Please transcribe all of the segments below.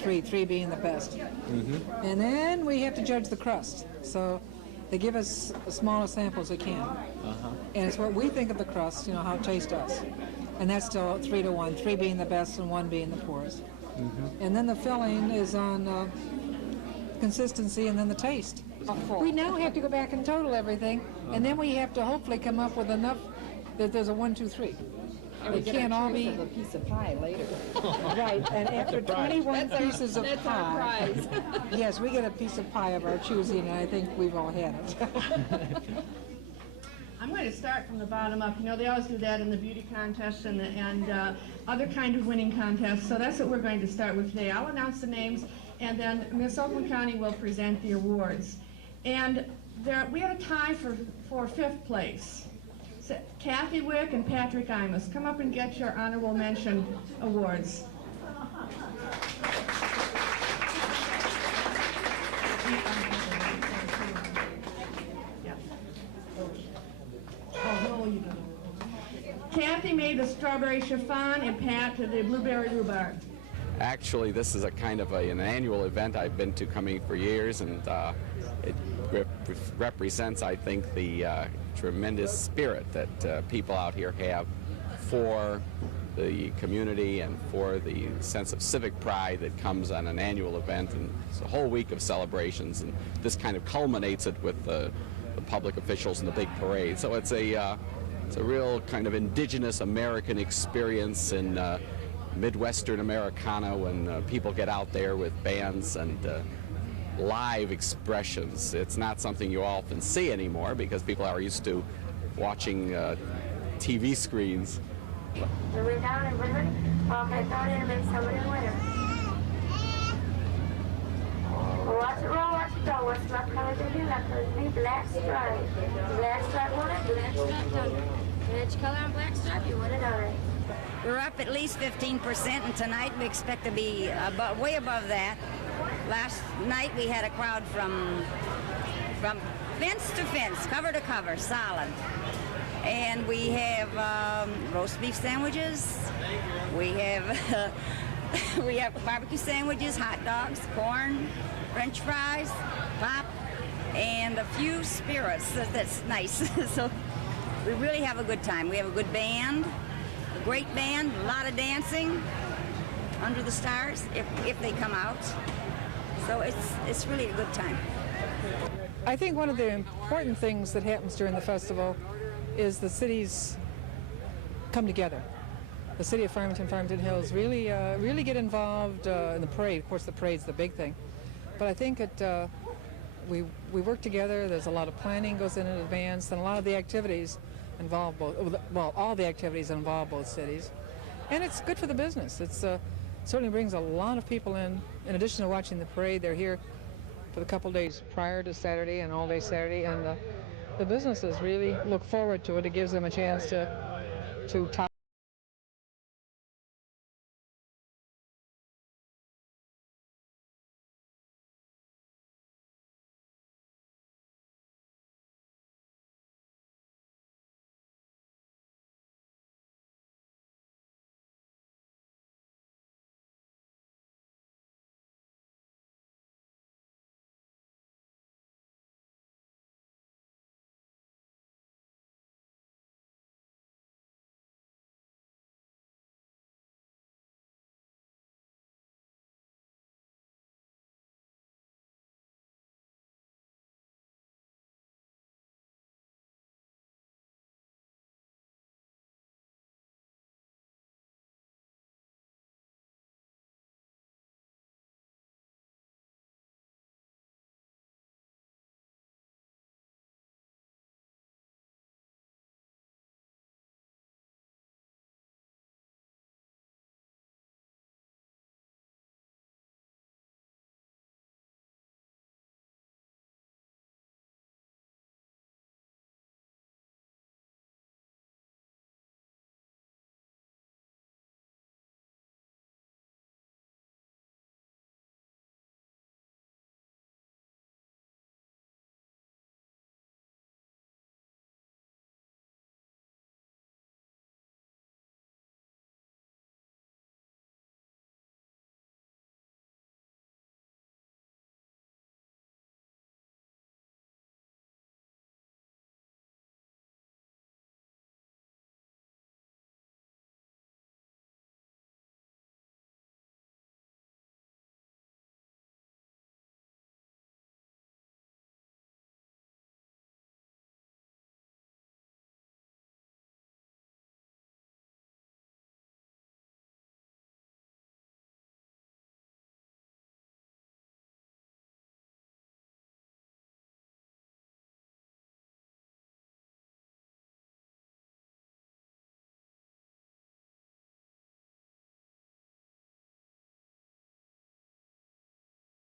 three being the best. And then we have to judge the crust. So they give us as small a sample as they can. And it's what we think of the crust, you know, how it tastes to us. And that's still 3 to 1, 3 being the best and 1 being the poorest. And then the filling is on consistency and then the taste. We now have to go back and total everything, and then we have to hopefully come up with enough that there's a 1, 2, 3. It can't all be a piece of pie later. right. And after 21 pieces of that's pie, our prize. yes, we get a piece of pie of our choosing, and I think we've all had it. I'm going to start from the bottom up. You know, they always do that in the beauty contests and other kind of winning contests. So that's what we're going to start with today. I'll announce the names, and then Miss Oakland County will present the awards. And we had a tie for 5th place. So Kathy Wick and Patrick Imus, come up and get your honorable mention awards. Kathy made the strawberry chiffon and Pat the blueberry rhubarb. Actually, this is a kind of an annual event I've been to coming for years, and it represents, I think, the tremendous spirit that people out here have for the community and for the sense of civic pride that comes on an annual event. And it's a whole week of celebrations, and this kind of culminates it with the public officials and the big parade. So it's a real kind of indigenous American experience in Midwestern Americana when people get out there with bands and live expressions. It's not something you often see anymore because people are used to watching TV screens. The way down and ribbon, I thought it makes somebody winner. Watch it roll, watch it go. What's left color to be? Left color to be black stripe. Black stripe on it, black stripe done it. Red color on black stripe, you want it on it. We're up at least 15%, and tonight we expect to be way above that. Last night we had a crowd from fence to fence, cover to cover, solid. And we have roast beef sandwiches. We have we have barbecue sandwiches, hot dogs, corn, French fries, pop, and a few spirits. That's nice. So we really have a good time. We have a good band. A great band, a lot of dancing under the stars if they come out. So it's really a good time. I think one of the important things that happens during the festival is the cities come together. The city of Farmington Hills really get involved in the parade. Of course, the parade's the big thing, but I think we work together. There's a lot of planning goes in advance, and a lot of the activities involve all the activities involve both cities, and it's good for the business. It's certainly brings a lot of people in. In addition to watching the parade, they're here for the couple days prior to Saturday and all day Saturday, and the businesses really look forward to it. It gives them a chance to top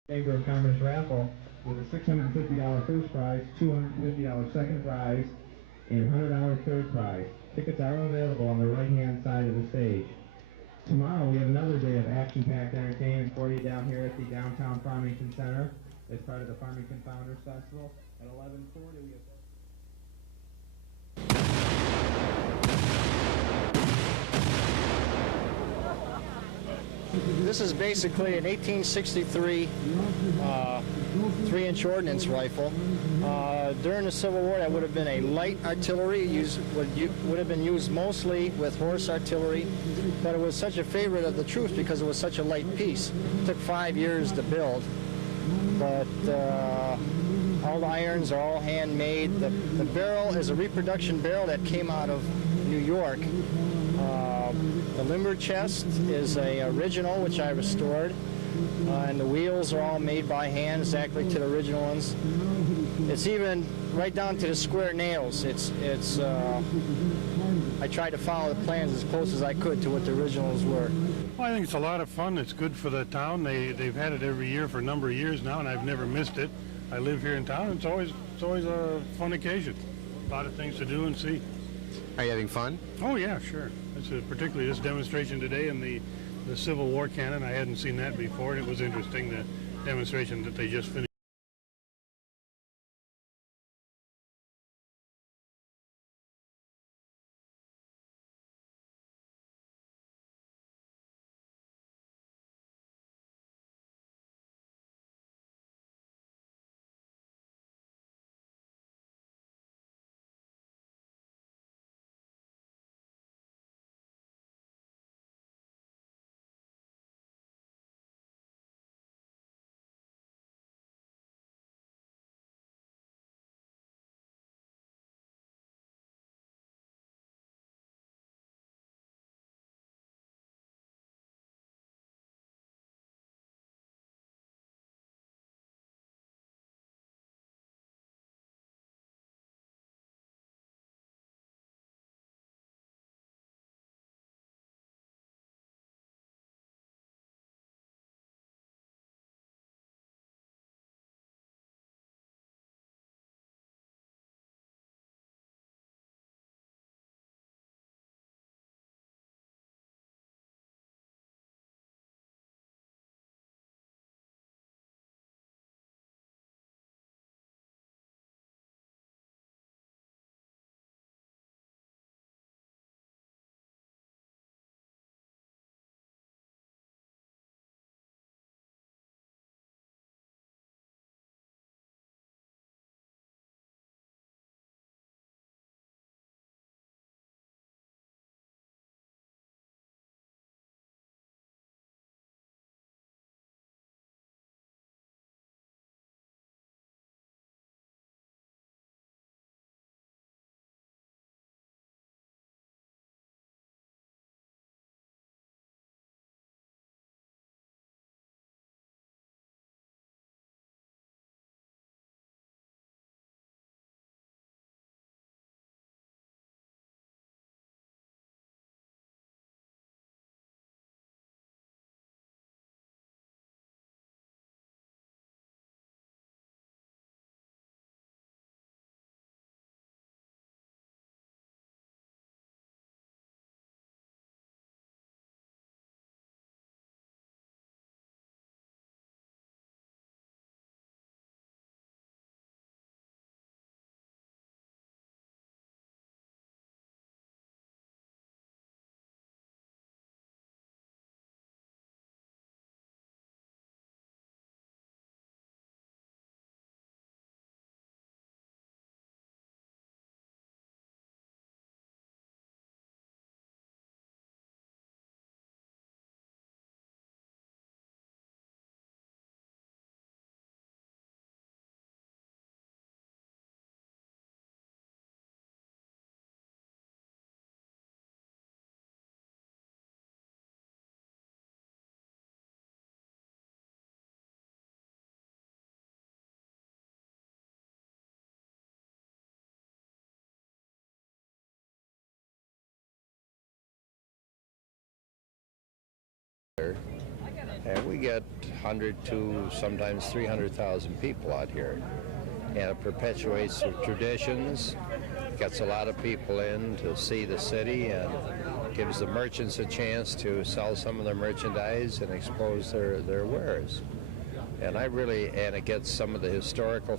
Chamber of Commerce raffle with a $650 first prize, $250 second prize, and $100 third prize. Tickets are available on the right-hand side of the stage. Tomorrow we have another day of action-packed entertainment for you down here at the downtown Farmington Center as part of the Farmington Founders Festival. At 11:40 we have... This is basically an 1863 3-inch ordnance rifle. During the Civil War, that would have been a light artillery, would have been used mostly with horse artillery, but it was such a favorite of the troops because it was such a light piece. It took 5 years to build, but all the irons are all handmade. The barrel is a reproduction barrel that came out of New York. The limber chest is a original, which I restored, and the wheels are all made by hand, exactly to the original ones. It's even right down to the square nails. I tried to follow the plans as close as I could to what the originals were. Well, I think it's a lot of fun. It's good for the town. They've had it every year for a number of years now, and I've never missed it. I live here in town, and it's always a fun occasion. A lot of things to do and see. Are you having fun? Oh yeah, sure. Particularly this demonstration today in the Civil War cannon. I hadn't seen that before, and it was interesting, the demonstration that they just finished. And we get 100 to sometimes 300,000 people out here. And it perpetuates the traditions, gets a lot of people in to see the city, and gives the merchants a chance to sell some of their merchandise and expose their wares. And it gets some of the historical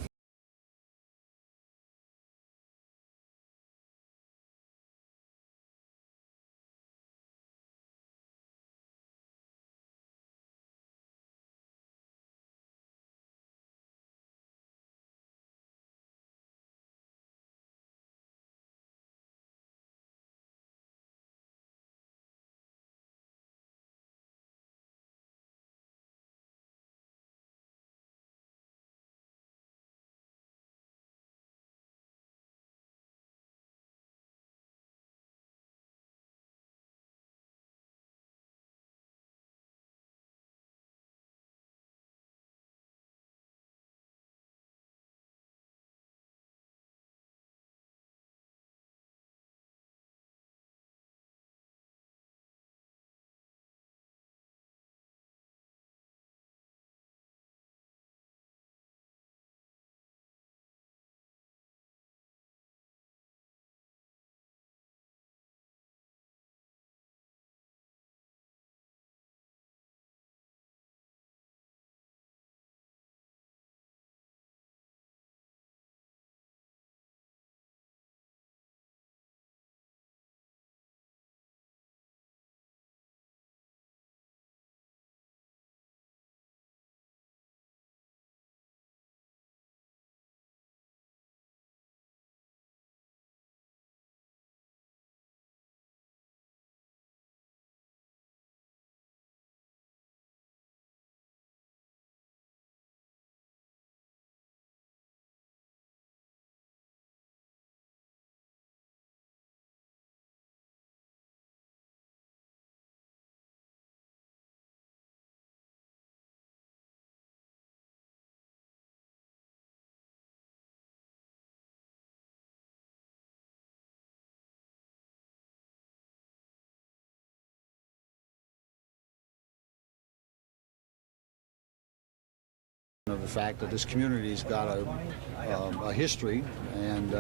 of the fact that this community's got a history, and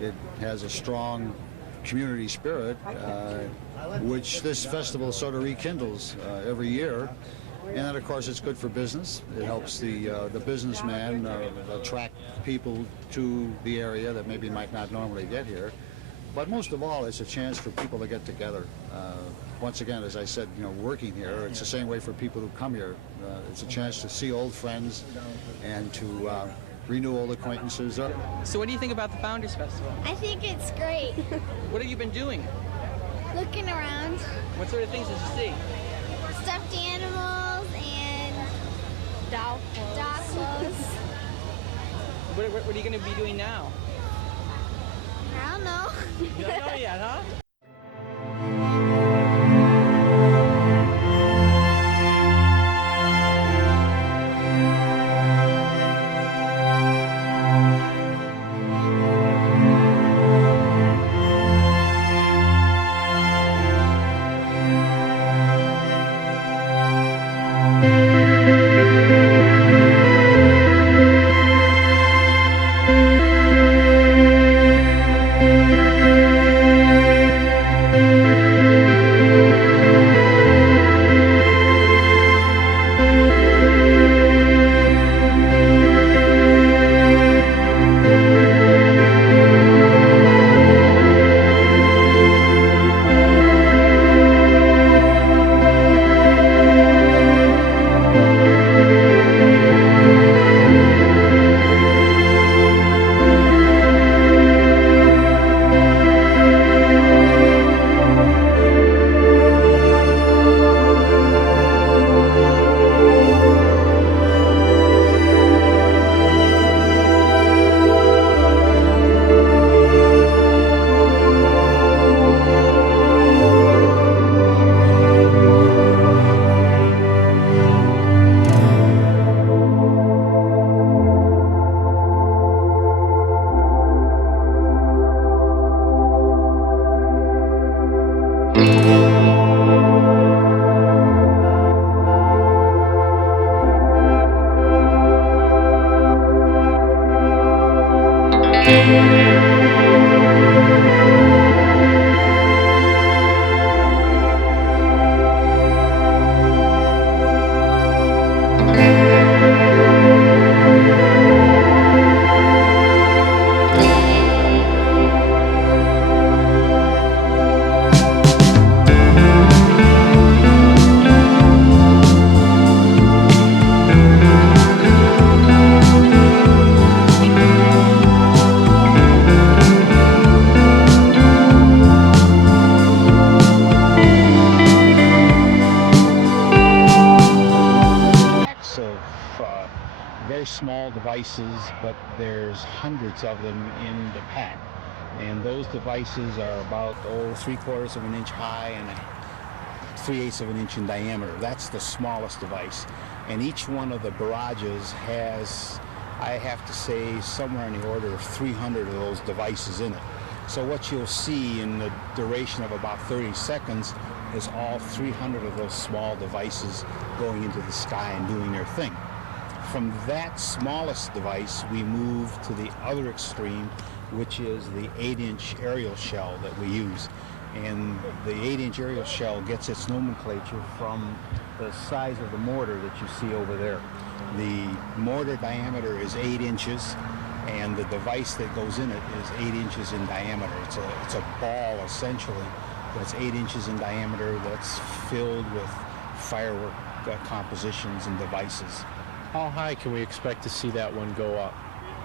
it has a strong community spirit, which this festival sort of rekindles every year. And then, of course, it's good for business. It helps the businessman attract people to the area that maybe might not normally get here. But most of all, it's a chance for people to get together. Once again, as I said, working here, it's the same way for people who come here. It's a chance to see old friends and to renew old acquaintances. So what do you think about the Founders Festival? I think it's great. What have you been doing? Looking around. What sort of things did you see? Stuffed animals and doll clothes. What are you going to be doing now? I don't know. You don't know yet, huh? but there's hundreds of them in the pack. And those devices are about 3/4 of an inch high and 3/8 of an inch in diameter. That's the smallest device. And each one of the barrages has, I have to say, somewhere in the order of 300 of those devices in it. So what you'll see in the duration of about 30 seconds is all 300 of those small devices going into the sky and doing their thing. From that smallest device, we move to the other extreme, which is the 8-inch aerial shell that we use. And the 8-inch aerial shell gets its nomenclature from the size of the mortar that you see over there. The mortar diameter is 8 inches, and the device that goes in it is 8 inches in diameter. It's a ball, essentially, that's 8 inches in diameter that's filled with firework compositions and devices. How high can we expect to see that one go up?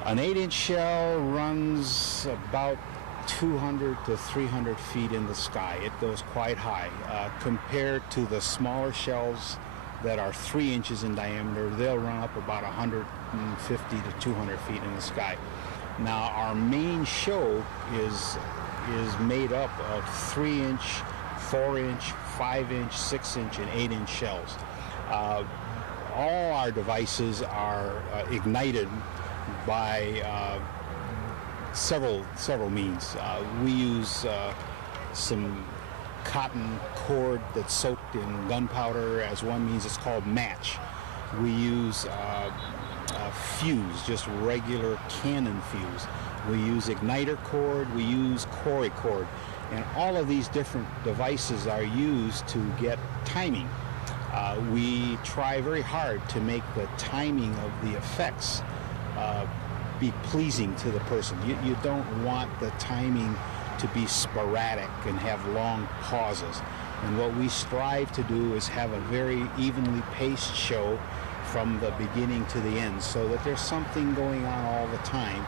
An 8-inch shell runs about 200 to 300 feet in the sky. It goes quite high. Compared to the smaller shells that are 3 inches in diameter, they'll run up about 150 to 200 feet in the sky. Now, our main show is made up of 3-inch, 4-inch, 5-inch, 6-inch, and 8-inch shells. All our devices are ignited by several means. We use some cotton cord that's soaked in gunpowder as one means. It's called match. We use fuse, just regular cannon fuse. We use igniter cord, we use Corey cord, and all of these different devices are used to get timing. We try very hard to make the timing of the effects be pleasing to the person. You don't want the timing to be sporadic and have long pauses. And what we strive to do is have a very evenly paced show from the beginning to the end, so that there's something going on all the time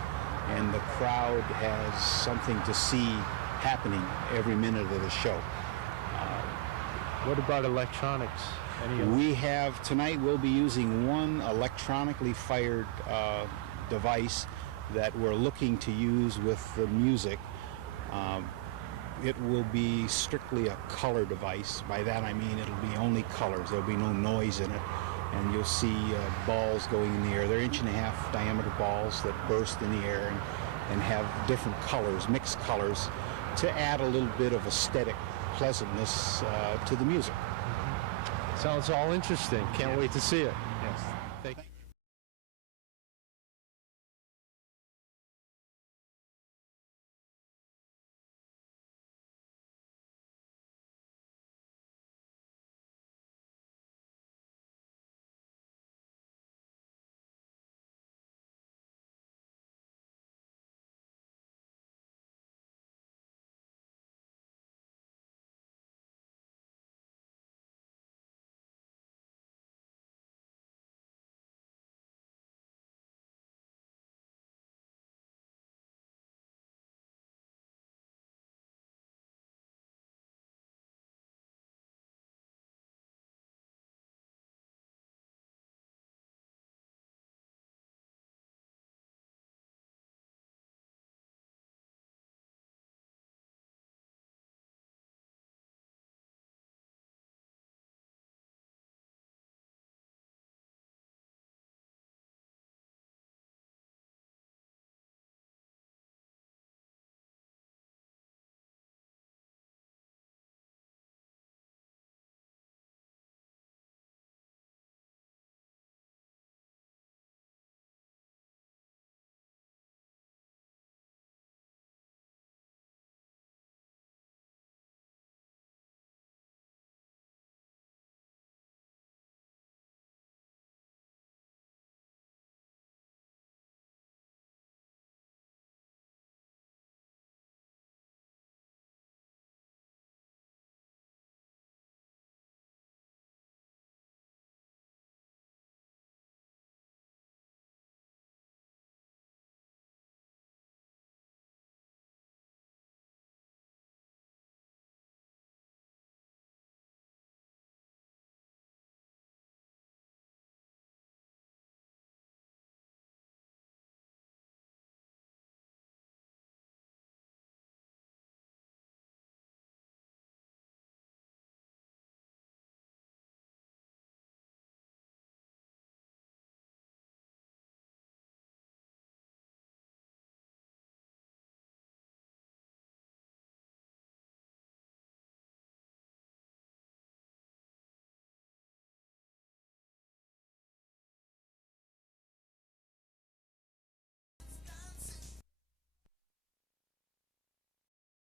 and the crowd has something to see happening every minute of the show. What about electronics? We have, tonight we'll be using one electronically fired device that we're looking to use with the music. It will be strictly a color device. By that I mean it'll be only colors. There'll be no noise in it. And you'll see balls going in the air. They're 1.5-inch diameter balls that burst in the air and have different colors, mixed colors, to add a little bit of aesthetic pleasantness to the music. Sounds all interesting. Can't wait to see it. Yes. Thank you.